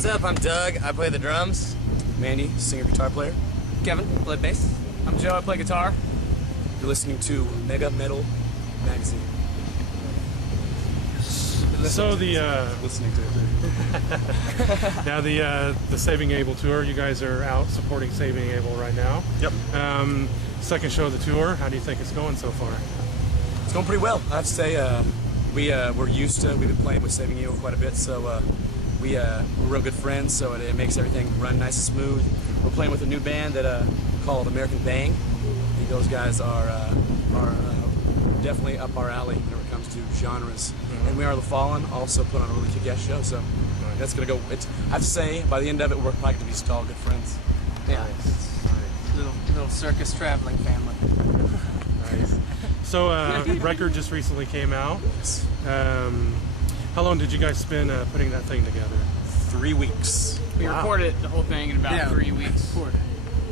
What's up? I'm Doug. I play the drums. Mandy, singer, guitar player. Kevin, play bass. I'm Joe. I play guitar. You're listening to Mega Metal Magazine. So listening to it. now the Saving Abel tour. You guys are out supporting Saving Abel right now. Yep. Second show of the tour. How do you think it's going so far? It's going pretty well. I have to say, we're used to. We've been playing with Saving Abel quite a bit, so we're real good friends. So it makes everything run nice and smooth. We're playing with a new band that called American Bang. I think those guys are definitely up our alley when it comes to genres. Mm-hmm. And We Are the Fallen also put on a really kick-ass show. So that's gonna go. I have to say, by the end of it, we're probably gonna be still good friends. Yeah, little circus traveling family. Nice. So record just recently came out. Yes. How long did you guys spend putting that thing together? 3 weeks. We recorded the whole thing in about 3 weeks.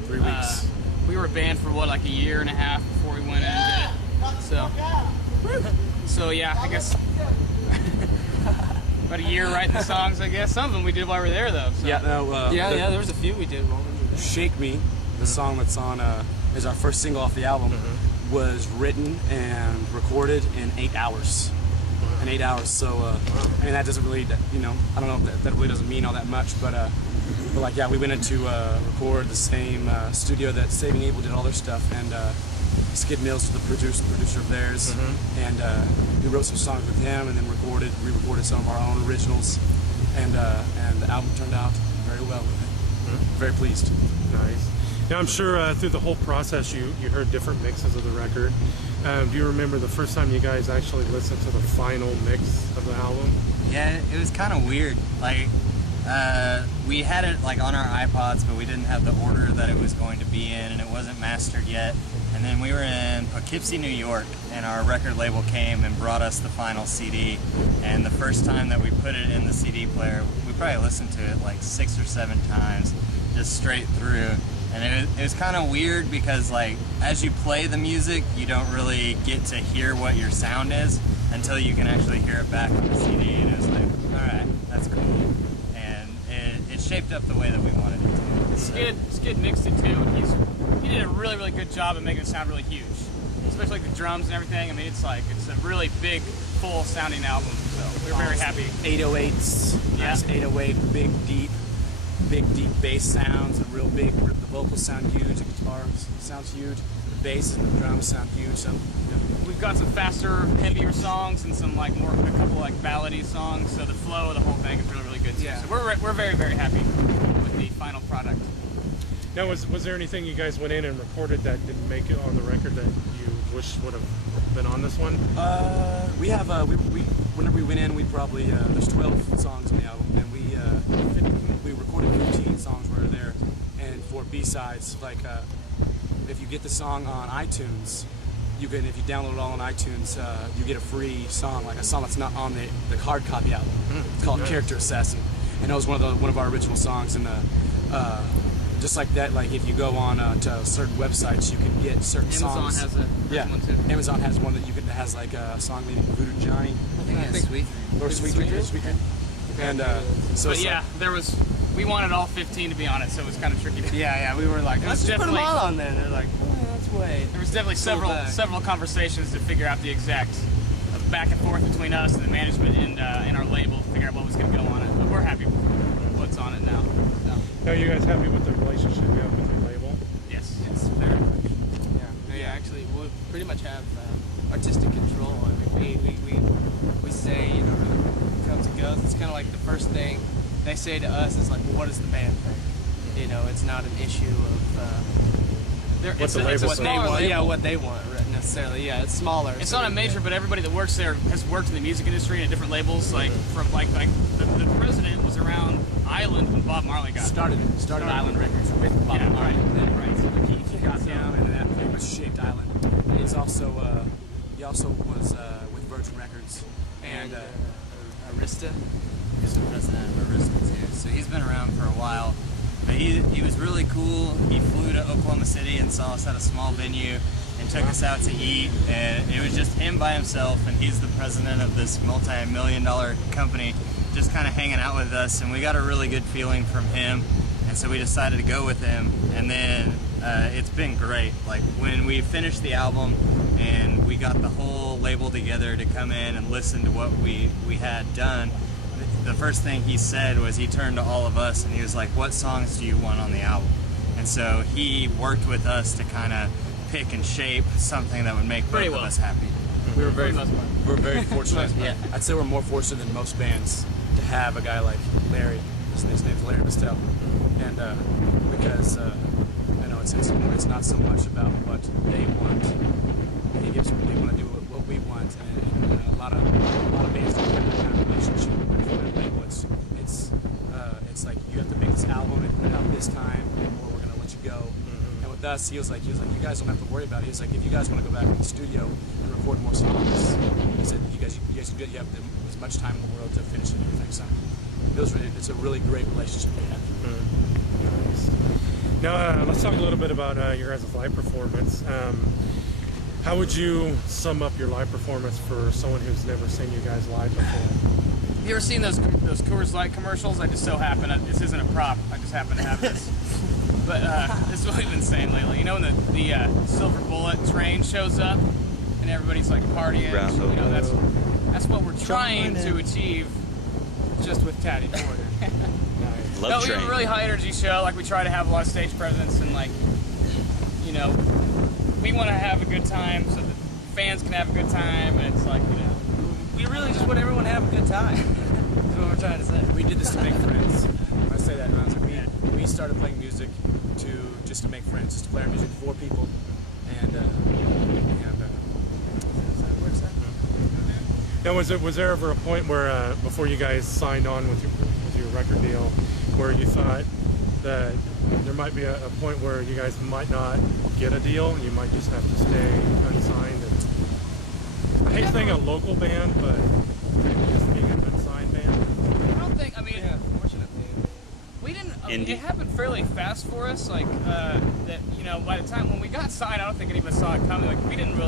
3 weeks. We were a band for like a year and a half before we went in and did it. So yeah, I guess about a year writing the songs. I guess some of them we did while we were there though. So. Yeah, no. There was a few we did while we were there. "Shake Me," the song that's on is our first single off the album, was written and recorded in 8 hours. In 8 hours. So I mean, that doesn't really, I don't know if that really doesn't mean all that much, but like, yeah, we went in to record the same studio that Saving Abel did all their stuff, and Skid Mills was the producer of theirs, and we wrote some songs with him, and then re-recorded some of our own originals, and the album turned out very well with it. Very pleased. Nice. Now I'm sure through the whole process you heard different mixes of the record. Do you remember the first time you guys actually listened to the final mix of the album? Yeah, it was kind of weird. Like, we had it like on our iPods, but we didn't have the order that it was going to be in, and it wasn't mastered yet. And then we were in Poughkeepsie, New York, and our record label came and brought us the final CD. And the first time that we put it in the CD player, we probably listened to it like 6 or 7 times, just straight through. And it was kind of weird because, like, as you play the music, you don't really get to hear what your sound is until you can actually hear it back on the CD. And it was like, all right, that's cool. And it shaped up the way that we wanted it to. Skid mixed it too, and he did a really, really good job of making it sound really huge. Especially like the drums and everything. I mean, it's a really big, full sounding album, so we're very happy. 808s, Yeah. nice 808, big deep bass sounds, and real big. The vocals sound huge, the guitar sounds huge, the bass and the drums sound huge. So We've got some faster, heavier songs and some like a couple like ballady songs. So the flow of the whole thing is really, really good too. Yeah. So we're very, very happy with the final product. Now was there anything you guys went in and recorded that didn't make it on the record that you wish would have been on this one? we have whenever we went in, we probably there's 12 songs on the album, and we recorded 15 songs while we were there. And for B-sides, like if you get the song on iTunes, if you download it all on iTunes, you get a free song, like a song that's not on the hard copy album. It's called Character Assassin, and that was one of our original songs. And just like that, like if you go on to certain websites, you can get certain songs. Amazon has one too. Amazon has one that has like a song maybe Voodoo Johnny, I think Sweet. or Sweet Dream. And so But it's yeah, we wanted all 15 to be on it, so it was kind of tricky. Yeah, we were like, let's just put them all on there. And they're like, let's wait. There was definitely several conversations to figure out the exact back and forth between us and the management and our label to figure out what was going to go on it. But we're happy with what's on it now. Are you guys happy with the relationship you have with your label? Yes. Yes, very much. Yeah, actually, we pretty much have artistic control. I mean, we say, when it comes and goes, it's kind of like the first thing they say to us is like, well, what does the band think? It's not an issue of What the label says. what they want necessarily. Yeah, it's smaller. It's not a major, but everybody that works there has worked in the music industry in different labels. Like from like the president was around Island when Bob Marley got started Island Records with Bob Marley. Right. So he got down, and that pretty much shaped Island. He also was with Virgin Records and Arista. He's the president of Arista too, so he's been around for a while. But he was really cool. He flew to Oklahoma City and saw us at a small venue and took us out to eat. And it was just him by himself, and he's the president of this multi-million-dollar company, just kind of hanging out with us, and we got a really good feeling from him, and so we decided to go with him. And then it's been great. Like when we finished the album and we got the whole label together to come in and listen to what we had done, the first thing he said was he turned to all of us and he was like, what songs do you want on the album? And so he worked with us to kind of pick and shape something that would make both of us happy. We were very fortunate. Yeah. I'd say we're more fortunate than most bands to have a guy like Larry. His name's Larry Mistel, and because I know it's not so much about what they want. They want to do what we want, and a lot of bands don't have that kind of relationship with their label. It's like you have to make this album and put it out this time, or we're gonna let you go. And with us, he was like, you guys don't have to worry about it. He was like, if you guys want to go back in the studio and record more songs, he said, you guys you have as much time in the world to finish it and everything. So it's a really great relationship we have. Nice. Now let's talk a little bit about your guys' live performance. How would you sum up your live performance for someone who's never seen you guys live before? You ever seen those Coors Light commercials? I just so happen, this isn't a prop, I just happen to have this. But this is what we've been saying lately. You know when the Silver Bullet train shows up and everybody's like partying? You know, that's what we're trying to achieve just with Taddy Porter. Nice. No, we have a really high energy show. Like we try to have a lot of stage presence and like, you know, we want to have a good time so that fans can have a good time, and it's like, you know, We really just want everyone to have a good time. That's what we're trying to say. We did this to make friends. I say that, we started playing music just to make friends, just to play our music for people, and that's how it works out. Now, was there ever a point where before you guys signed on with your record deal, where you thought that there might be a point where you guys might not get a deal and you might just have to stay unsigned? And I hate saying a local band, but just being an unsigned band. I don't think, Fortunately. we didn't, it happened fairly fast for us, like, that, you know, by the time when we got signed, I don't think any of us saw it coming. Like, we didn't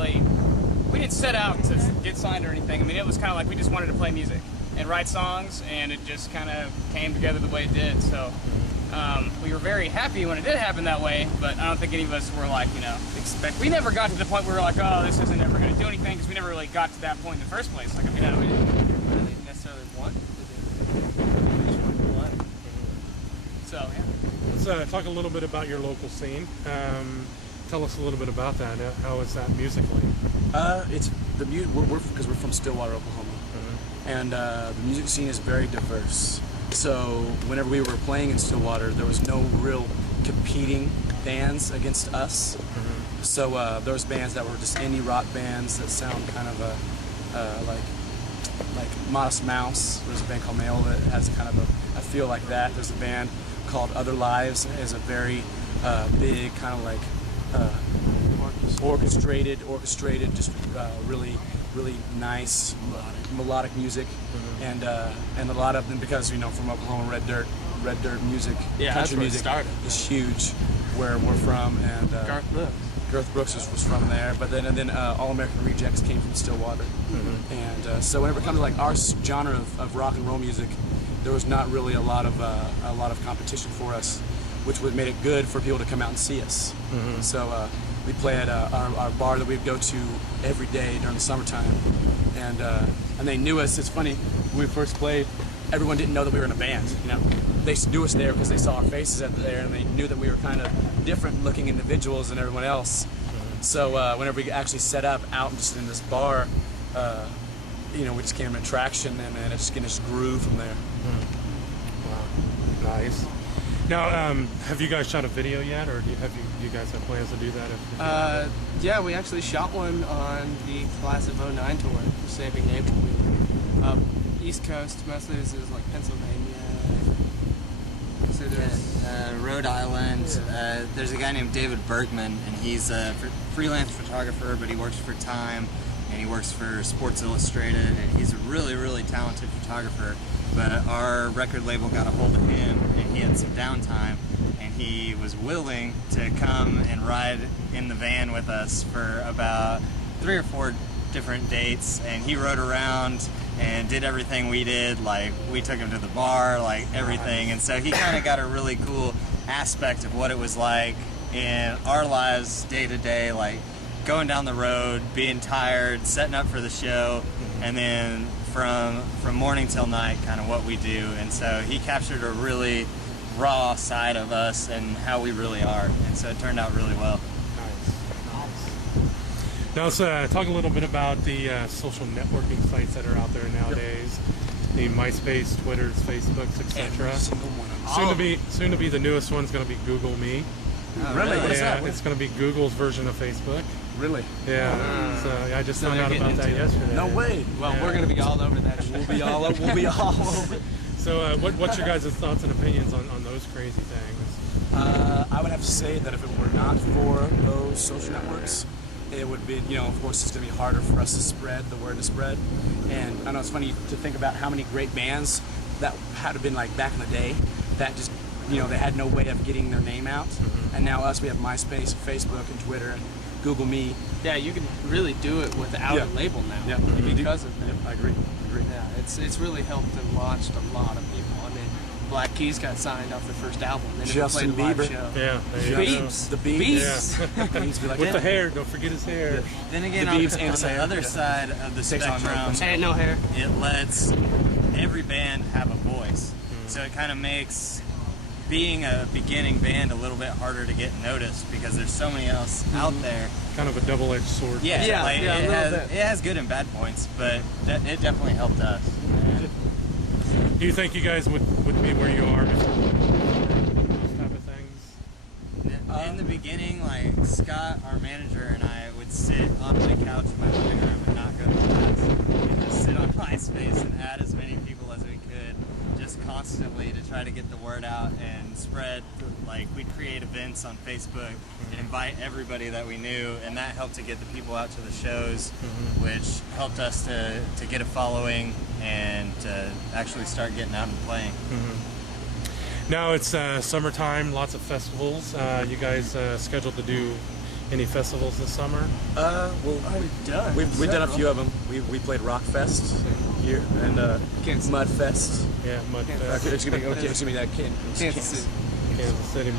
set out to get signed or anything. I mean, it was kind of like we just wanted to play music and write songs, and it just kind of came together the way it did, so we were very happy when it did happen that way, but I don't think any of us were like, you know, we never got to the point where we were like, oh, this isn't ever going to do anything, because we never really got to that point in the first place. Like, I mean, we didn't Really necessarily want to do it. We just wanted to play. so, yeah. Let's talk a little bit about your local scene. Tell us a little bit about that. How is that musically? It's the because we're from Stillwater, Oklahoma, and the music scene is very diverse. So whenever we were playing in Stillwater, there was no real competing bands against us. So there was bands that were just indie rock bands that sound kind of like Modest Mouse. There's a band called Mail that has kind of a feel like that. There's a band called Other Lives, is a very big kind of like orchestrated, just really nice melodic music, and a lot of them, because, you know, from Oklahoma, red dirt music, country music is huge where we're from, and Garth Brooks was from there, but then All American Rejects came from Stillwater, and so whenever it comes to like our genre of rock and roll music, there was not really a lot of competition for us, which made it good for people to come out and see us. So we play at our bar that we'd go to every day during the summertime, and they knew us. It's funny, when we first played, everyone didn't know that we were in a band. You know, they knew us there because they saw our faces out there, and they knew that we were kind of different-looking individuals than everyone else. So whenever we actually set up out just in this bar, you know, we just became an attraction, and it just grew from there. Wow, nice. Now, have you guys shot a video yet, or do you guys have plans to do that? Yeah, we actually shot one on the Class of '09 tour, Saving April. We were up East Coast, mostly this is like Pennsylvania. So there's Rhode Island. There's a guy named David Bergman, and he's a freelance photographer, but he works for Time, and he works for Sports Illustrated, and he's a really talented photographer. But our record label got a hold of him, and he had some downtime, and he was willing to come and ride in the van with us for about 3 or 4 different dates, and he rode around and did everything we did. Like, we took him to the bar, like everything, and so he kind of got a really cool aspect of what it was like in our lives day to day, like going down the road, being tired, setting up for the show, and then from morning till night, kind of what we do. And so he captured a really raw side of us and how we really are, and so it turned out really well. Now let's talk a little bit about the social networking sites that are out there nowadays. The MySpace, Twitters, Facebooks, etc. Soon to be the newest one's going to be Google Me. Really? Yeah, it's going to be Google's version of Facebook. Really? Yeah. So I just found out about that yesterday. No way. Well, we're going to be all over that. We'll be all over. So what's your guys' thoughts and opinions on those crazy things? I would have to say that if it were not for those social networks, it would be, of course, it's going to be harder for us to spread the word to spread. And I know it's funny to think about how many great bands that had been like back in the day that just, they had no way of getting their name out. And now we have MySpace, Facebook, and Twitter, and Google Me. Yeah, you can really do it without a label now. Yeah, because of that. Yep, I agree. Yeah, it's really helped and launched a lot of people. I mean, Black Keys got signed off their first album. They never Justin played a live Bieber. show. Yeah, there you go. Biebs. The Biebs. Yeah. Biebs be like, With the hair, don't forget his hair. Then again, The on Biebs and the Sam. other side of the Takes on spectrum, Ain't no hair. it lets every band have a voice. So it kind of makes being a beginning band a little bit harder to get noticed because there's so many else out there. Kind of a double-edged sword. Yeah, Yeah, like, yeah, a little bit. it has good and bad points, but it definitely helped us. Do you think you guys would be where you are before those type of things? In the beginning, like Scott, our manager, and I would sit on my couch in my living room and not go to class and just sit on MySpace and add as many people as we could, just constantly to try to get the word out and spread. Like, we'd create events on Facebook and invite everybody that we knew, and that helped to get the people out to the shows, which helped us to get a following and to actually start getting out and playing. Now it's summertime, lots of festivals. You guys scheduled to do any festivals this summer? We've done a few of them. We played Rock Fest here and Mud Fest. Yeah, Mudfest. Excuse me, that Kansas City. Kansas City.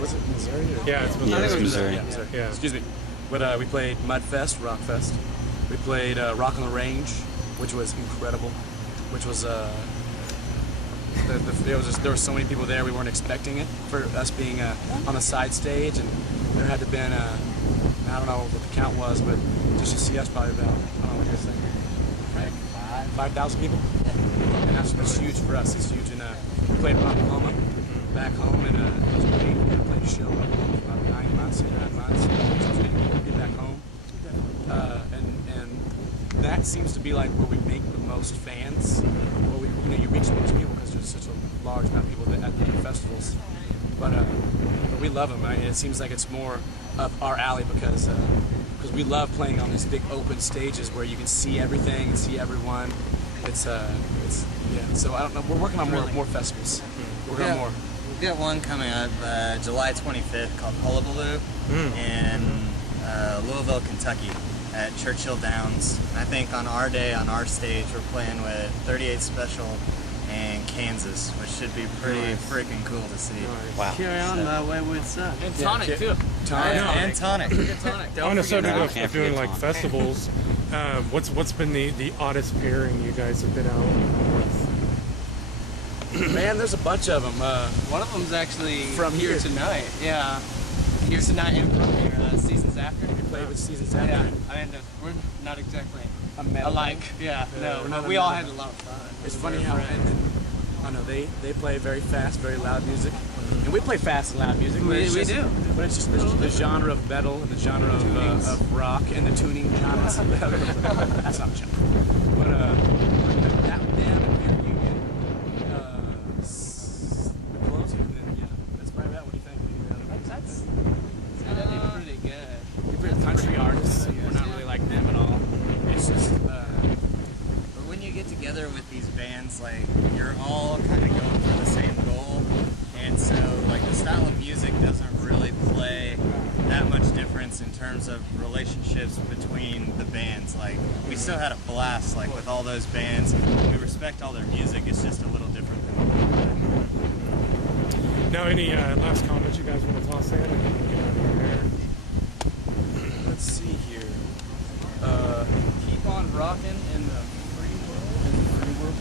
Was it Missouri? Yeah, it's Yeah, Missouri. it's Missouri. Yeah. Excuse me. But we played Mud Fest, Rock Fest. We played Rock on the Range, which was incredible. Which was there were so many people there. We weren't expecting it for us being on a side stage, and there had to been I don't know what the count was, but just to see us probably about, I don't know what you guys think, like 5,000 people. And that's huge for us. It's huge. And we played in Oklahoma, back home, and it was great. We played a show for about 9 months, 8 or 9 months. So it was good to get back home. And that seems to be like where we make the most fans. Where you reach the most people because there's such a large amount of people at the festivals. But we love them. It seems like it's more up our alley because we love playing on these big open stages where you can see everything and see everyone. It's yeah. So I don't know. We're working on more festivals. We're going more. We've got one coming up July 25th called Hullabaloo in Louisville, Kentucky at Churchill Downs. And I think on our day, on our stage, we're playing with 38 Special and Kansas, which should be pretty freaking cool to see. Wow. Carry on my wayward son. And Tonic, too. And Tonic. On the subject of Can't doing forget like Tonic. festivals, what's been the oddest pairing you guys have been out with? Man, there's a bunch of them. One of them's actually From here here. tonight. Yeah. Here tonight and from here. Seasons After. We played with Seasons After. Yeah. I mean, we're not exactly A metal alike. band. Yeah. No. we're not We a all metal had a lot of fun. It's We funny were how friends. I know they play very fast, very loud music, and we play fast and loud music. But We it's just, do. But it's just the genre of metal and the genre of rock and the tuning genres. That's not a joke. But that band and Union, closing, then yeah, that's probably about. What do you think? That's that'd be pretty good. We're country artists. And we're not really like them at all. It's just. But when you get together with these bands, like, you're all kind of going for the same goal, and so like the style of music doesn't really play that much difference in in terms of relationships between the bands. Like, we still had a blast, like, with all those bands. We respect all their music. It's just a little different than what we do. Now, any last comments you guys want to toss in and then we'll get out of your hair? Let's see here. Keep on rocking in the free world.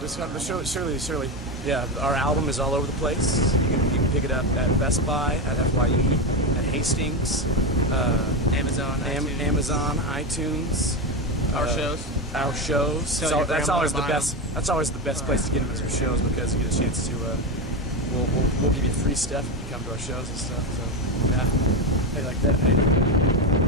Just got the show, Shirley. Yeah, our album is all over the place. You can pick it up at Best Buy, at FYE, at Hastings, Amazon, iTunes. Amazon, iTunes. Our shows. Our shows. Tell your That's grandma always to the buy best. 'em. That's always the best place to get them is our shows because you get a chance to. We'll give you free stuff if you come to our shows and stuff. So yeah, hey, like that. Hey.